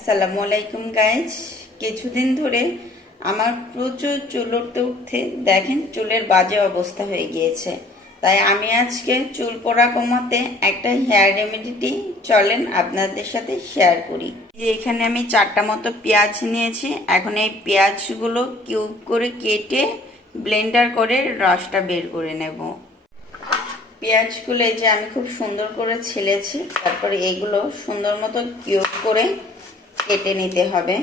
আসসালামু আলাইকুম গাইজ। কিছুদিন ধরে আমার প্রচুর চুল উঠতে দেখেন চুলের বাজে অবস্থা হয়ে গিয়েছে। তাই আমি আজকে চুল পড়া কমাতে একটা হেয়ার রেমেডি চলেন আপনাদের সাথে শেয়ার করি। যে এখানে আমি 4টা মতো পেঁয়াজ নিয়েছি। এখন এই পেঁয়াজগুলো কিউব করে কেটে ব্লেন্ডার করে রসটা বের করে নেব। পেঁয়াজগুলো যে আমি খুব সুন্দর করে ছেলেছি, তারপরে এগুলো সুন্দর মতো কিউব করে কেটে নিতে হবে।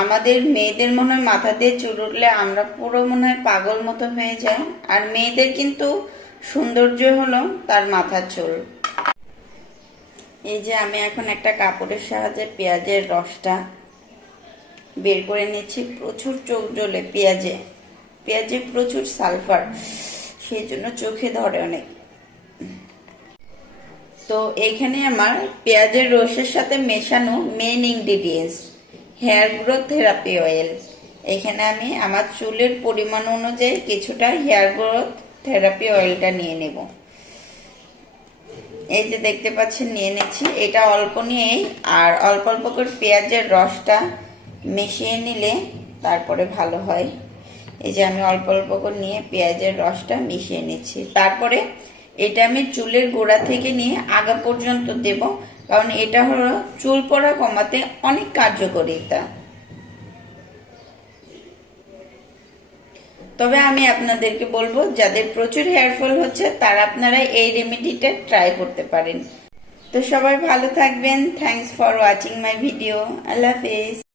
আমাদের মেয়েদের মনে হয় মাথা দিয়ে চুল উঠলে আমরা পুরো মনে হয় পাগল মতো হয়ে যায়, আর মেয়েদের কিন্তু সৌন্দর্য হলো তার মাথার চুল। এই যে আমি এখন একটা কাপড়ের সাহায্যে পেঁয়াজের রসটা বের করে নিচ্ছি। প্রচুর চোখ জ্বলে পেঁয়াজে প্রচুর সালফার, সেই জন্য চোখে ধরে অনেক। তো এইখানে আমার পেঁয়াজের রসের সাথে মেশানো main ingredients hair growth therapy oil. এখানে আমি আমার চুলের পরিমাণ অনুযায়ী কিছুটা হেয়ার গ্রোথ থেরাপি অয়েলটা নিয়ে নেব। এই যে দেখতে পাচ্ছেন নিয়ে নিচ্ছি। এটা অল্প নিয়েই, আর অল্প অল্প করে পেঁয়াজের রসটা মিশিয়ে নিলে তারপরে ভালো হয়। এই যে আমি অল্প অল্প করে নিয়ে পেঁয়াজের রসটা মিশিয়ে নিচ্ছি। তারপরে এটা আমি চুলের গোড়া থেকে নিয়ে আগা পর্যন্ত দেব, কারণ এটা হলো চুল পড়া কমাতে অনেক কার্যকরিতা। তবে আমি আপনাদেরকে বলবো, যাদের প্রচুর হেয়ার ফল হচ্ছে তারা আপনারা এই রেমেডিটা ট্রাই করতে পারেন। তো সবাই ভালো থাকবেন। Thanks for watching my video. আল্লাহ হাফেজ।